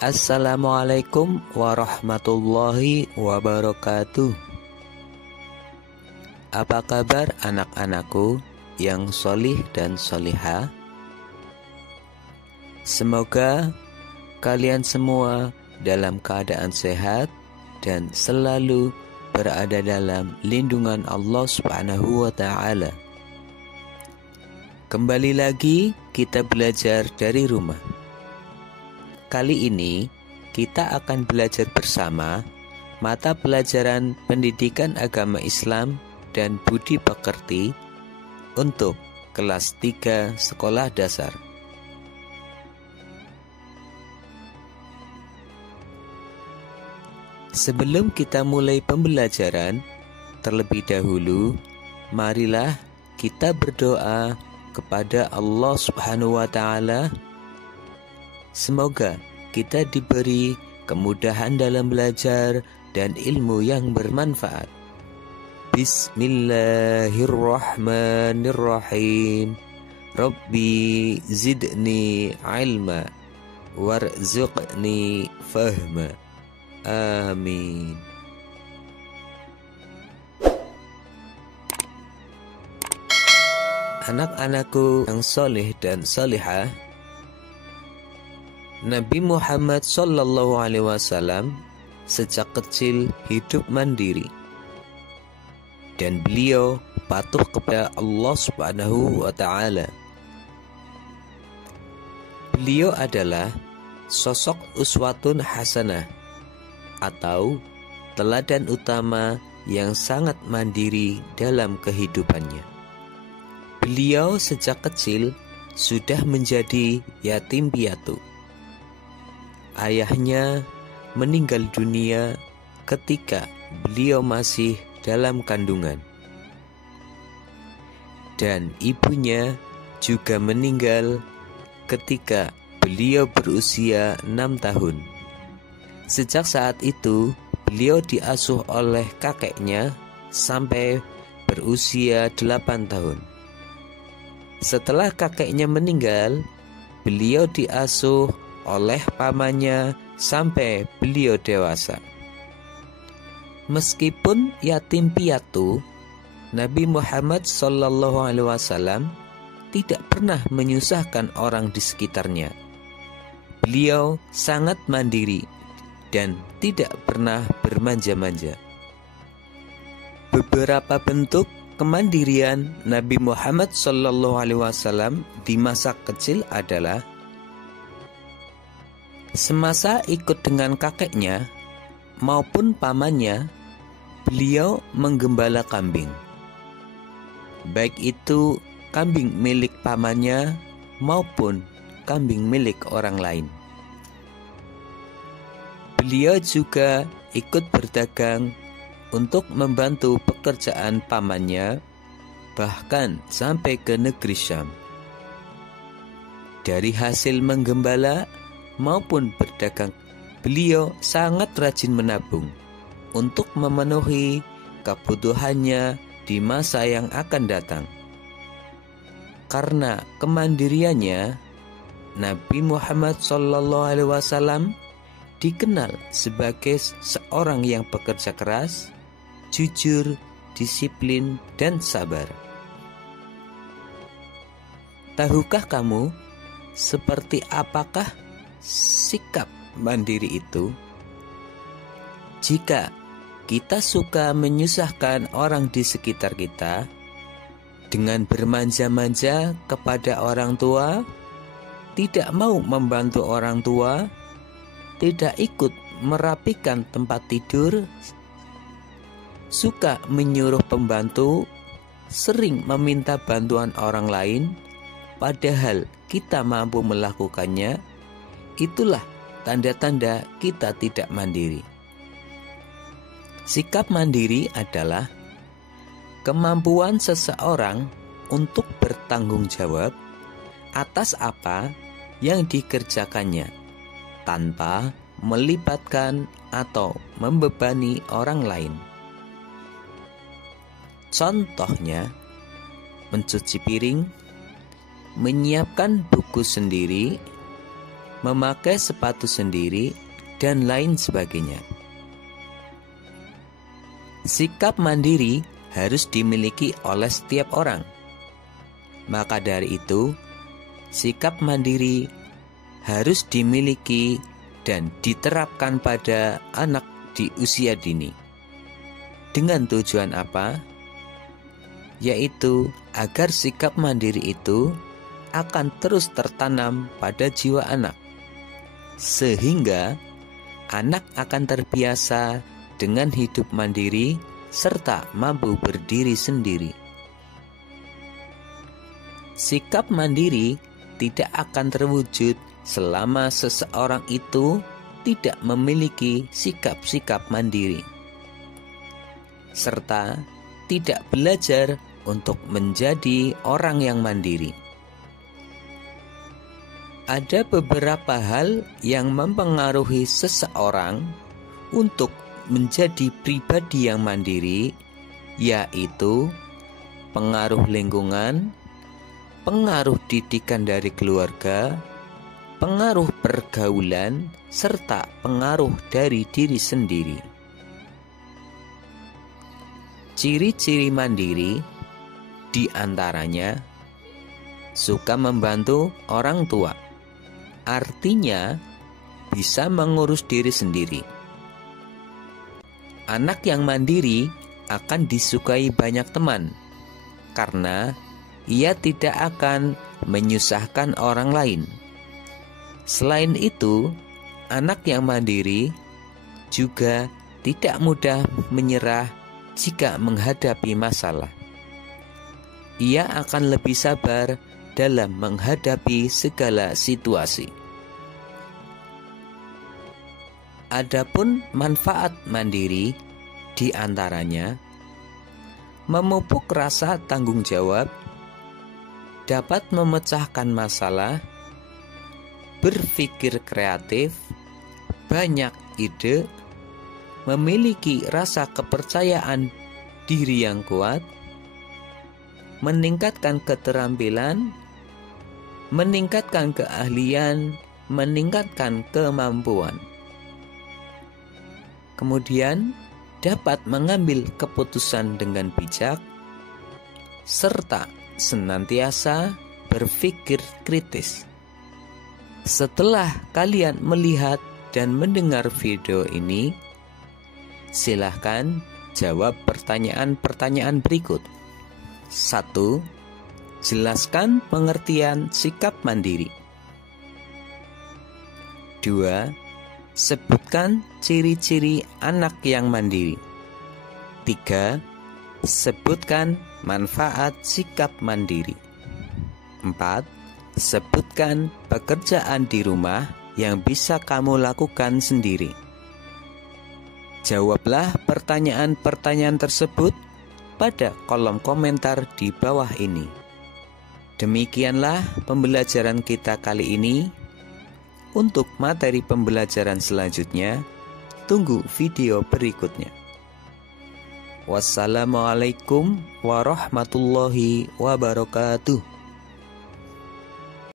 Assalamualaikum warahmatullahi wabarakatuh. Apa kabar anak-anakku yang solih dan solihah? Semoga kalian semua dalam keadaan sehat dan selalu berada dalam lindungan Allah Subhanahu wa ta'ala. Kembali lagi kita belajar dari rumah. Kali ini kita akan belajar bersama mata pelajaran Pendidikan Agama Islam dan Budi Pekerti untuk kelas 3 sekolah dasar. Sebelum kita mulai pembelajaran, terlebih dahulu marilah kita berdoa kepada Allah Subhanahu wa ta'ala. Semoga kita diberi kemudahan dalam belajar dan ilmu yang bermanfaat. Bismillahirrahmanirrahim. Rabbi zidni ilma warzuqni fahma. Amin. Anak-anakku yang soleh dan solihah, Nabi Muhammad SAW sejak kecil hidup mandiri dan beliau patuh kepada Allah Subhanahu wa ta'ala. Beliau adalah sosok uswatun hasanah atau teladan utama yang sangat mandiri dalam kehidupannya. Beliau sejak kecil sudah menjadi yatim piatu. Ayahnya meninggal dunia ketika beliau masih dalam kandungan, dan ibunya juga meninggal ketika beliau berusia 6 tahun. Sejak saat itu beliau diasuh oleh kakeknya sampai berusia 8 tahun. Setelah kakeknya meninggal, beliau diasuh oleh pamannya sampai beliau dewasa. Meskipun yatim piatu, Nabi Muhammad SAW tidak pernah menyusahkan orang di sekitarnya. Beliau sangat mandiri dan tidak pernah bermanja-manja. Beberapa bentuk kemandirian Nabi Muhammad SAW di masa kecil adalah: semasa ikut dengan kakeknya maupun pamannya, beliau menggembala kambing, baik itu kambing milik pamannya maupun kambing milik orang lain. Beliau juga ikut berdagang untuk membantu pekerjaan pamannya, bahkan sampai ke negeri Syam. Dari hasil menggembala maupun berdagang, beliau sangat rajin menabung untuk memenuhi kebutuhannya di masa yang akan datang. Karena kemandiriannya, Nabi Muhammad SAW dikenal sebagai seorang yang bekerja keras, jujur, disiplin, dan sabar. Tahukah kamu seperti apakah sikap mandiri itu? Jika kita suka menyusahkan orang di sekitar kita dengan bermanja-manja kepada orang tua, tidak mau membantu orang tua, tidak ikut merapikan tempat tidur, suka menyuruh pembantu, sering meminta bantuan orang lain, padahal kita mampu melakukannya, itulah tanda-tanda kita tidak mandiri. Sikap mandiri adalah kemampuan seseorang untuk bertanggung jawab atas apa yang dikerjakannya tanpa melibatkan atau membebani orang lain. Contohnya, mencuci piring, menyiapkan buku sendiri, memakai sepatu sendiri, dan lain sebagainya. Sikap mandiri harus dimiliki oleh setiap orang. Maka dari itu, sikap mandiri harus dimiliki dan diterapkan pada anak di usia dini. Dengan tujuan apa? Yaitu agar sikap mandiri itu akan terus tertanam pada jiwa anak, sehingga anak akan terbiasa dengan hidup mandiri serta mampu berdiri sendiri. Sikap mandiri tidak akan terwujud selama seseorang itu tidak memiliki sikap-sikap mandiri, serta tidak belajar untuk menjadi orang yang mandiri. Ada beberapa hal yang mempengaruhi seseorang untuk menjadi pribadi yang mandiri, yaitu pengaruh lingkungan, pengaruh didikan dari keluarga, pengaruh pergaulan, serta pengaruh dari diri sendiri. Ciri-ciri mandiri di antaranya suka membantu orang tua. Artinya bisa mengurus diri sendiri. Anak yang mandiri akan disukai banyak teman karena ia tidak akan menyusahkan orang lain. Selain itu, anak yang mandiri juga tidak mudah menyerah jika menghadapi masalah. Ia akan lebih sabar dalam menghadapi segala situasi. Adapun manfaat mandiri di antaranya memupuk rasa tanggung jawab, dapat memecahkan masalah, berpikir kreatif, banyak ide, memiliki rasa kepercayaan diri yang kuat, meningkatkan keterampilan, meningkatkan keahlian, meningkatkan kemampuan. Kemudian dapat mengambil keputusan dengan bijak, serta senantiasa berpikir kritis. Setelah kalian melihat dan mendengar video ini, silahkan jawab pertanyaan-pertanyaan berikut. 1. Jelaskan pengertian sikap mandiri. 2. Sebutkan ciri-ciri anak yang mandiri. 3. Sebutkan manfaat sikap mandiri. 4. Sebutkan pekerjaan di rumah yang bisa kamu lakukan sendiri. Jawablah pertanyaan-pertanyaan tersebut pada kolom komentar di bawah ini. Demikianlah pembelajaran kita kali ini. Untuk materi pembelajaran selanjutnya, tunggu video berikutnya. Wassalamualaikum warahmatullahi wabarakatuh.